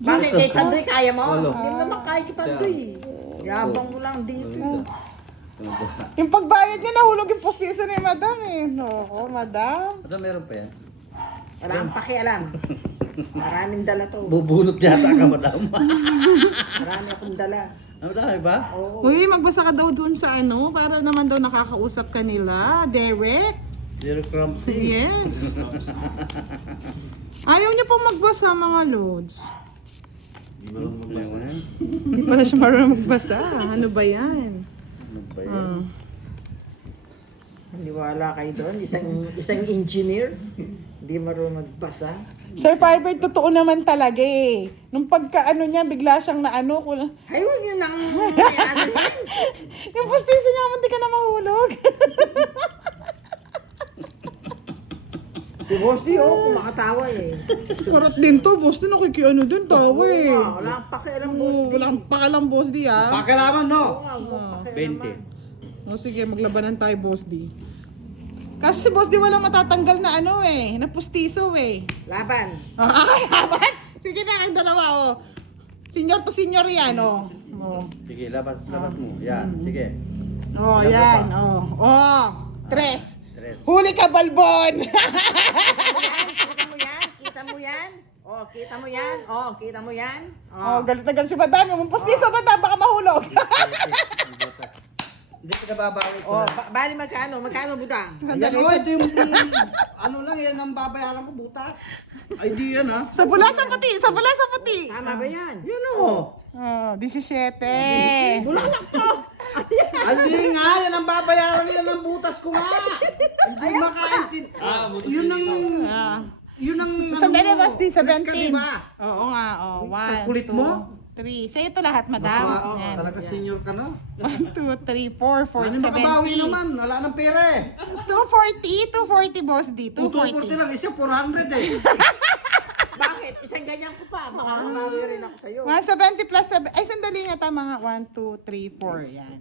Bakit kay Pandoy kaya mo? Walo. Hindi mo naman kaya si Pandoy. Yabang mo lang dito. Yung pagbayad niya, nahulog yung postiso ni madam eh. No, madam. Ano meron pa yan? Wala kang pakialam. Maraming dala to. Bubunot yata ka, madam. Marami akong dala. Ano dahil ba? Oo. Uy, magbasa ka daw dun sa ano, para naman daw nakakausap ka nila. Derek. Zero crumbsy. Yes. Ayaw niya pong magbasa mga loads. Hindi pala siya marunong magbasa. Ano ba yan? Ano ba yan? Maniwala kayo doon. Isang engineer. Hindi marunong magbasa. Sir Fiber, totoo naman talaga eh. Nung pagka-ano niya, bigla siyang naano. Ay, huwag nyo nang ano yan. Yung postiso niya, hindi ka na mahulog. Si Boss Di, kumakatawa eh. Kurot din to, boss. Din nakikiano din, tawa eh. Wala kang pakialam, Boss Di. Wala kang pakalang, boss di ah. Pakialaman, no? Wala kang pakialaman. 20. O sige, maglabanan tayo, boss di. Kasi si boss di walang matatanggal na ano eh, na postiso eh. Laban. Laban? Sige na, kayong dalawa oh. Senior to senior yan oh. Oh, Sige, labas mo. Yan, sige. oh Ilan yan, pa? oh. Oh, tres. Tres. Huli ka, balbon! Kita mo yan? Kita mo yan? Oh, kita mo yan? Oh, kita mo yan? Oh, galit na galit si madam. Yung postiso, madam, baka mahulog. Hindi ka nababawi ko. Oh, bali magkano? Magkano budang? Ayan, oh, ito yung ano lang, yan ang babayaran ko, butas. Ay, di yan, ha? Sa bula sa pati, sa bula sa pati. Tama ba yan? Yan, oh. Oh, 17. Bulalak to! Ali nga, yan ang babayaran nila ng butas ko nga. Hindi makaintindi. Yun ang, Ah. yun ang, Sandali, mo, boss di, risk ka, 17. diba? Oo nga, oh. 1, Kulit 2, mo? 3. Sa ito lahat, madam. Baka, Yan. talaga senior ka na. 1, 2, 3, 4, 4, Ano makabawi 70. naman, wala nang pera eh. 240, boss D. 240 240. lang, isa 400 eh. Bakit? Isang ganyan ko pa. Baka mamawi rin ako sa'yo. 170 plus 7. Ay, sandali nga tama nga. 1, 2, 3, 4. Yan.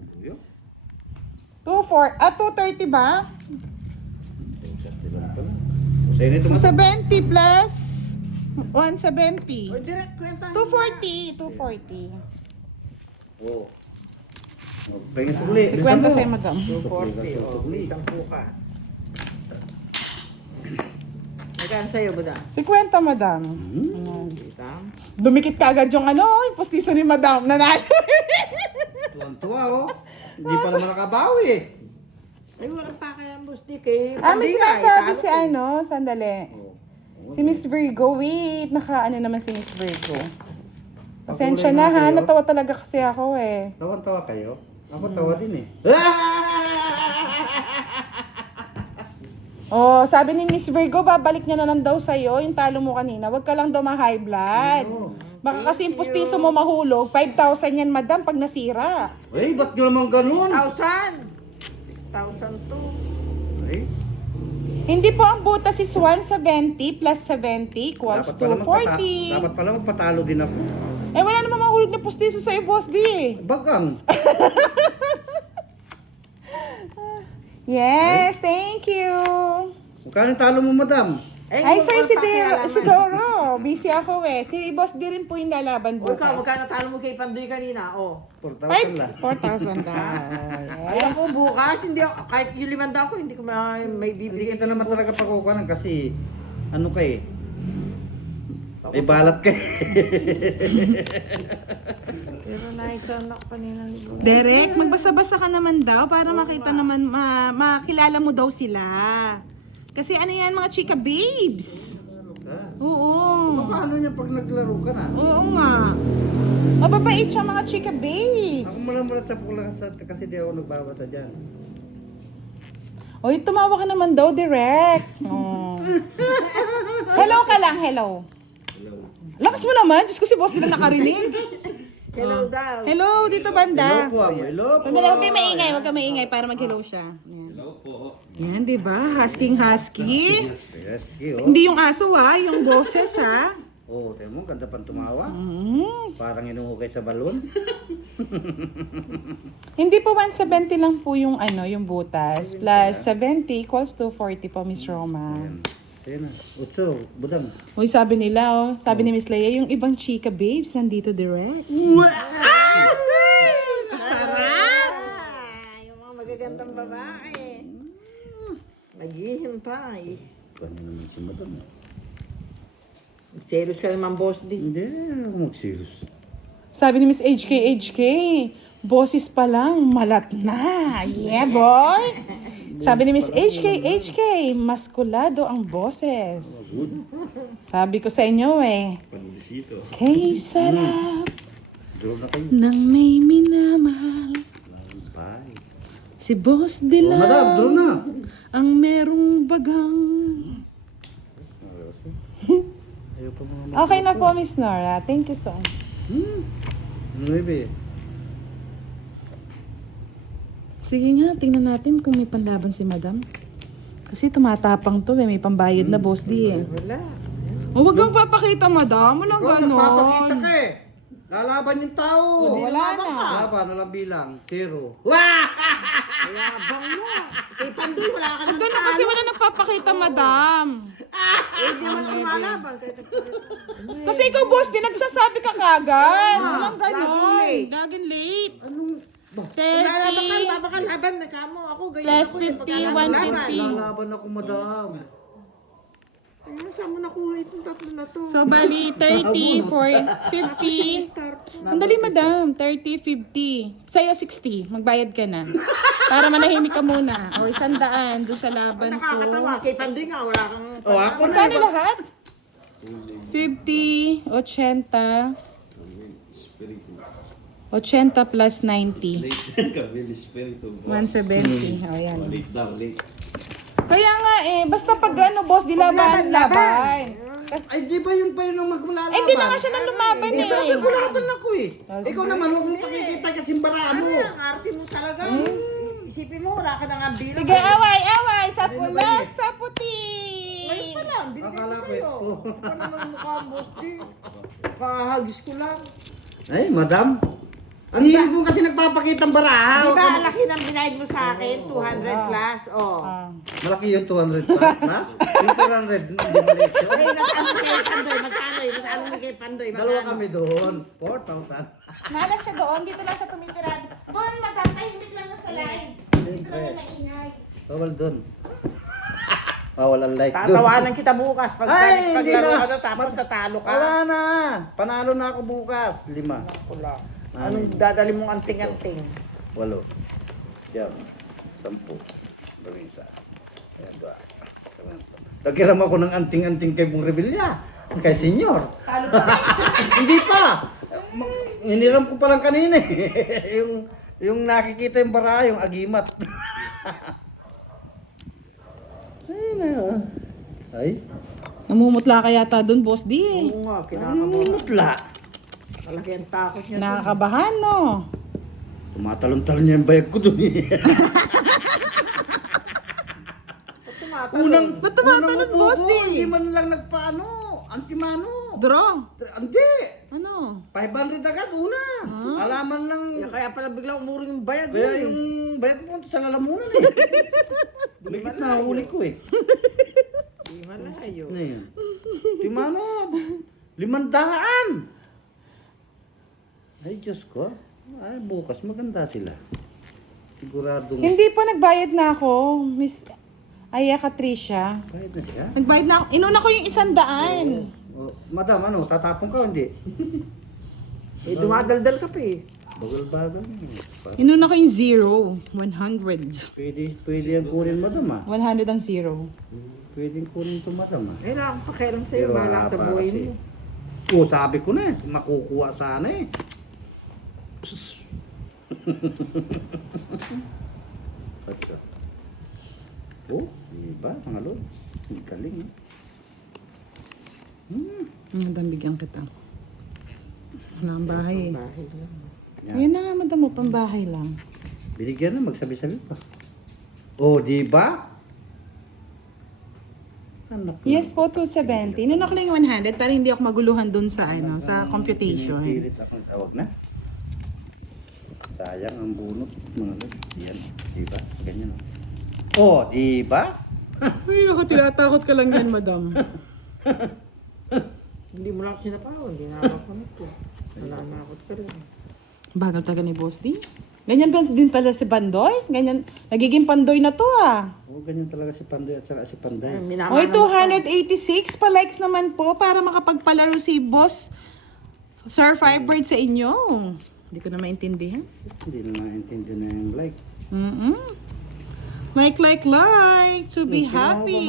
230 ba? Sa inyo ito 270 plus 170. O, direct kwenta. 240. 240. Oo. Pahingin sa uli. 50 sa'yo, madam. 240. Oh, may isang puka. Magkano sa'yo, budang? 50, madam. Ayan. Kita? Dumikit ka agad yung ano, yung postiso ni madam. Nanalo. Tuwan-tuwa oh. Hindi pa naman nakabawi eh. Ay, walang pakialam, Boss Di. Kay May Pandoy nga, sinasabi italo si ko. ano, sandali. Si Miss Virgo, wait, ano naman si Miss Virgo. Pasensya na ha, natawa talaga kasi ako eh. Tawan-tawa kayo? Ako tawa din eh. Oh, sabi ni Miss Virgo, babalik niya na lang daw sa'yo, yung talo mo kanina. Huwag ka lang daw ma-high blood. Baka kasi yung postiso mo mahulog, 5,000 yan madam pag nasira. Ay, ba't nyo naman ganun? 6,000. 6,000 to. Ay, Hindi po ang butas is 170 plus 70 equals dapat 240. pala magpatalo din ako. Eh wala namang mahulog na postiso sa'yo, boss D eh. Bagang. Yes, thank you. Magkano yung talo mo, madam? Ay, huwag sorry, kang pakialaman. si Doro. Busy ako eh. Si boss D rin po yung lalaban O ikaw, bukas. magkano talo mo kay Pandoy kanina? Oh. 4,000 lang. 4,000 ka. Ay, ako bukas, hindi ako, kahit yung 5,000 ko, hindi ko may Hindi bibigyan. kita naman talaga pagkukuhanan kasi ano ka eh. May balat ka eh. Pero naisanak kanina ni Boss. Derek, magbasa-basa ka naman daw para makita naman, makilala mo daw sila. Kasi ano yan, mga chika babes. Oo. Paano niya pag naglaro ka na? Oo nga. Mababait siya mga chika Ako babes. mula tapos lang kasi di ako nagbabasa dyan. Oy, tumawa ka naman daw, direct. Oh. Hello ka lang, hello. Lakas mo naman, Diyos ko si boss nila nakarinig. Hello daw. Hello, dito banda. Hello po, hello po. Sandali, huwag kayo maingay, huwag kayo maingay para mag-hello siya. Yan. Hello po. Yan, di ba? Husky. Yes, oh. Hindi yung aso ha, yung boses ha. Oh, tayo mo, ganda pang tumawa. Mm. Parang inuukay sa balon. Hindi po 170 lang po yung ano, yung butas. Plus 70 equals to 40 po, Miss Roma. Ayan na. Utso, budang. Uy, sabi nila, oh. Sabi ni Miss Leia, yung ibang chika babes, nandito direct. Sarap! Yung mga magagandang babae. Maghihimpay. Paano naman si madam? Selos ka naman, boss D. Hindi, ako magsilos. Sabi ni Miss HK, boses pa lang, malat na. Yeah, boy! Sabi ni Miss HK, maskulado ang boses. Sabi ko sa inyo eh, kay sarap Draw na kayo. nang may minamahal. Bye. Si Boss Dilaw, Madam, draw na. ang merong bagang. Ayaw pa mga Okay na po, Miss Nora. Thank you so much. 9. Sige nga, tingnan natin kung may panlaban si Madam. Kasi tumatapang to eh, may pambayad na Boss D eh. Wala. Oh, wag kang papakita, Madam. Walang Ikaw, nagpapakita ganon. ka eh. Lalaban yung tao. Wala na. Laban, walang bilang. 0. Mayabang mo. Kay Pandoy, wala ka Pag naman ganun kasi wala nagpapakita, Madam. Eh, di naman ako malaban. Kasi ikaw, Boss D, nagsasabi ka kagad. Walang laging ganon. late. Laging late. Anong... 30 Babakal-laban na kamo. Ako, ganyan plus ako. 50, 150. Lalaban ako, madam. Ay, saan mo nakuha itong tatlo na to? So, bali, 30, 50. Ang dali, Madam. 30, 50. Sa'yo, 60. Magbayad ka na. Para manahimik ka muna. O, 100 doon sa laban ko. Nakakatawa. Kay Pandoy nga, wala kang... Ako na. Magkano lahat? 50, 80. 80 plus 90. 170. O, yan. Kaya nga eh, basta pag ano, boss, di laban. Ay, di ba yun pa yun ang magmulalaban? Eh, hindi na nga siya nang lumaban eh. Sabi ko laban ako eh. Ikaw naman, huwag mo pakikita kasi bara Ano mo. yan? Ang arte mo talaga. Isipin mo, wala ka na nga bilang. Sige, away, away. Sa pula, sa puti. Ngayon pa lang, binigay Akala ko ko sa'yo. ito. Ito naman mukha ang boss D. Kakahagis ko lang. Ay, madam. Ang hilig mo kasi nagpapakita ng baraha. Di ba, ang laki ng binayad mo sa akin? 200 plus. Oh. Malaki yung 200 plus. Yung 400, hindi maliit yun. Ay, natalo kay Pandoy. Magkano yun? Natalo mo kay Pandoy. Dalawa kami doon. 4,000. Nalas siya doon, dito lang siya tumitira. Bon, madam, tahimik lang na sa line. Dito lang yung maingay. Bawal doon. Bawal ang like doon. Tatawanan kita bukas. Pag Ay, hindi paglaro na. ka doon, tapos tatalo ka. Wala na. Panalo na ako bukas. 5. Wala. Anong dadali mong anting-anting? 8. 9. 10. 11. Ayan, 2. Nagkiram ako ng anting-anting kay Bong Revilla. Kay Senyor. Talo ka. Hindi pa. Hiniram ko pa lang kanina eh. yung nakikita yung bara, yung agimat. Ay, na. Ay. Namumutla ka yata doon, boss D eh. Oo nga, kinakabahan. Mutla. Malaki ang takot niya. Nakakabahan, no? Tumatalon-talon niya yung bayag ko dun eh. Ba't tumatalon, upo boss ko, D? Hindi man lang nagpaano. Antimano. Draw. Hindi. Ano? 500 agad una. Alaman lang. Kaya pala biglang umuring yung bayad. Kaya mo. yung bayad ko sa lalamunan eh. Bigit na huli ko eh. Di malayo. Ano yun? Timano. 500. Ay, Diyos ko. Ay, bukas maganda sila. Siguradong. Hindi pa nagbayad na ako, Miss Aya Catricia. Kahit na siya. Nagbayad na ako. Inuna ko yung 100. Oh, madam, ano? Tatapon ka o hindi? Eh, dumadaldal ka pa eh. Bagal-bagal. Inuna ko yung 0. 100. Pwede yan kunin, madam ah. 100 ang 0. Pwede kunin ito, madam ah. Eh, wala akong pakialam sa'yo. Bahala ka sa buhay mo. Oo, sabi ko na eh. Makukuha sana eh. Katsa. Oh, diba? Mga lods. Ang galing eh. Madam, bigyan kita. Wala ang bahay eh. Bahay lang. Yan. Ayan na nga, madam mo, pambahay lang. Binigyan na, magsabi-sabi pa. Oh, diba? Anak ko. Yes po, 270. Inuna ko lang yung 100 para hindi ako maguluhan dun sa, ano, sa computation. Pinipilit akong tawag na. Sayang ang bunot, mga lods. Yan, diba? Ganyan oh. Oh, diba? Ay, naku, tinatakot ka lang yan, madam. Hindi mo lang ako sinapawan. Hindi na ako nito. Nananakot ka rin. Bagal talaga ni Boss D. Ganyan ba din pala si Pandoy? Ganyan, nagiging Pandoy na to ah. Oo, ganyan talaga si Pandoy at saka si Panday. Oy, 286 pa-likes naman po para makapagpalaro si Boss Sir Firebird sa inyo. Hindi ko na maintindihan. Hindi na maintindihan na yung like. Like to be happy,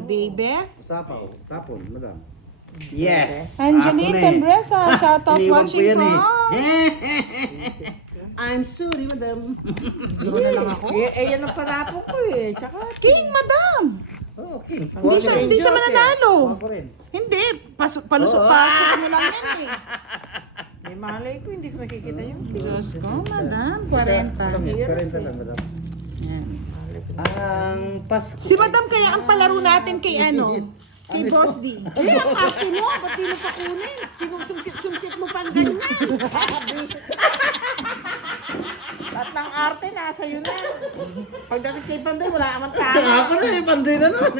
baby. Usapaw, tapon, madam. Yes! Angeline Ako na eh. Tembresa, shout out Iniwan ko watching yan from. I'm sorry, madam. Dito na lang ako. yan ang parapong ko eh. Tsaka, King, madam. Oh, okay. Hindi siya mananalo. Ako rin. Hindi, palusok mo lang yan eh. may malay ko, hindi ko makikita yung Diyos ko, madam, 40. 40 lang, madam. Yan. Ang Pasko. Si madam kaya ang palaro natin kay ano? Kay Boss D. Ay, ang arte mo, ba't di mo pa kunin? Sinusumkit mo pang ganyan. At ng arte, nasa yun na. Pagdating kay Pandoy, wala naman tama. Ako rin, Pandoy na naman.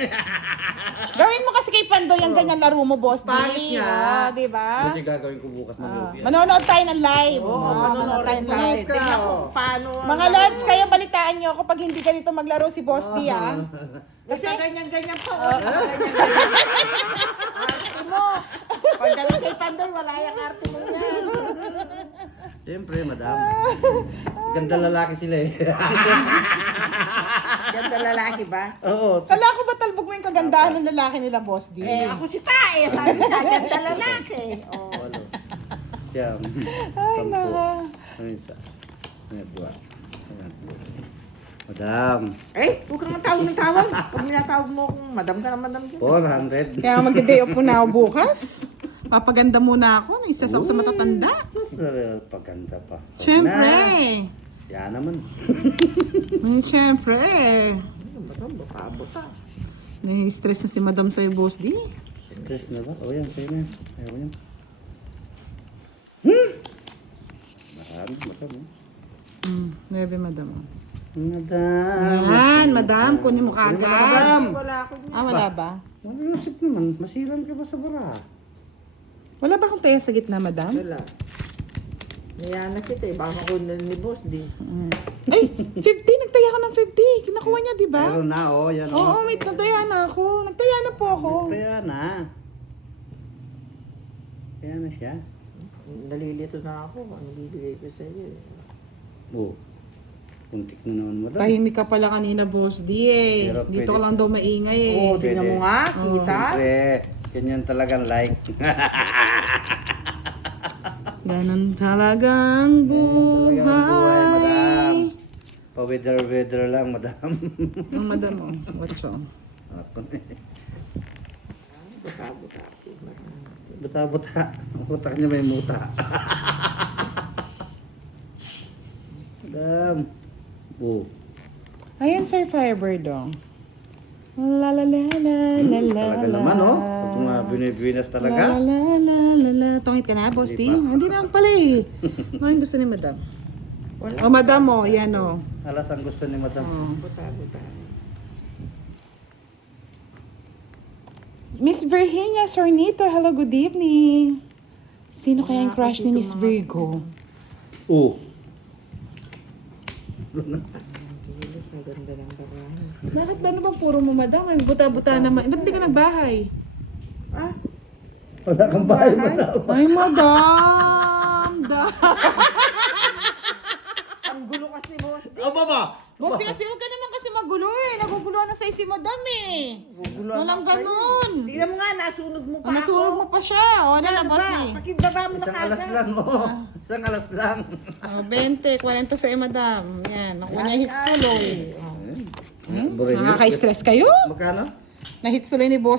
Gawin mo kasi kay Pandoy ang ganyan laro mo, Boss D. Pangit niya. Di ba? Kasi gagawin ko bukas mag Manonood tayo ng live. Oo, Manonood tayo ng live. Tingnan ko paano. Mga lods, kayo balitaan nyo ako pag hindi ganito maglaro si Boss D, ah. Kasi ganyan-ganyan pa. Ganyan-ganyan. Arte mo. Pagdating kay Pandoy, wala yung arte mo yan. Siyempre, madam. Ganda lalaki sila eh. Ganda lalaki ba? Oo. Kala ko ba talbog mo yung kagandahan ng lalaki nila, Boss D? Eh, ako si Tae. Sabi na, ganda lalaki. Oh. Ano? Siyam. Ay, Sampo. naka. Ano isa? Ano dua? Madam. Eh, huwag kang tawag ng tawag. Pag minatawag mo kung madam ka na madam ka. 400. Kaya mag-day off muna ako bukas. Papaganda muna ako. Naisas ako sa matatanda. Paganda pa. Siyempre. Yan naman. Siyempre. Madam, buka-buka. Nai-stress na si Madam sa'yo, Boss D. Stress na ba? O yan, sa'yo na yan. Ayaw yan. Marami, madam. 9, Madam. Madam. Yan, Madam. Kunin mo kagad. Wala ako dyan. Wala ba? Ano nasip naman? Masilan ka ba sa bara? Wala ba akong taya sa gitna, Madam? Wala. Niyana kita eh. Baka ko na ni Boss D. Ay, 50. Nagtaya ako ng 50. Kinakuha niya, di ba? Meron na, oh. Yan, oh. Oo, may nagtaya na ako. Nagtaya na po ako. Kaya na. Kaya na siya. Nalilito na ako. Ano bibigay ko sa iyo eh. Oh. Puntik na naman mo daw. Tahimik ka pala kanina, Boss D eh. Pero Dito pwede. ka lang daw maingay eh. Oo, tingnan mo nga. Kita. Siyempre, ganyan talagang like. Ganon talagang buhay, madam. buhay. Pa-weather lang, madam. Ang Madam, oh. Watch oh. Ako na eh. Buka-buka. Buta-buta. Ang utak niya may muta. Madam. Oh. Ayan, Sir Firebird, oh. La la la la la la Talaga la. naman, oh. Pag mga binibinas La talaga. la la la la. Tungit ka na, Boss D? Hindi pa. Hindi naman pala eh. Ano yung gusto ni Madam? Oh, Madam, oh. Yan, oh. Alas ang gusto ni madam. Buka-buka. Miss Virginia Sornito, hello, good evening. Sino kaya yung crush ni Miss Virgo? Oh. Maganda ng barahan. Bakit ba naman puro mo, Madam? Ay, buta-buta naman. Ba't di ka nagbahay? Ah, Wala kang bahay, madam. Ay, Madam! ang gulo kasi ni Boss D. Aba ba? Boss, kasi huwag ka naman kasi magulo eh. Naguguluhan na sa'yo si Madam eh. Guguluhan Walang ako sa'yo. ganun. Tingnan mo nga, nasunog mo pa Oh, nasunog mo pa siya. O, ano na, Boss D? Pakibaba mo na Isang alas kagad. lang, oh. Isang alas lang. Oh, 20, 40 sa'yo, Madam. Yan, nakuha niya hits tuloy. Buray niyo. Nakaka-stress kayo? Magkano? Na-hits tuloy ni Boss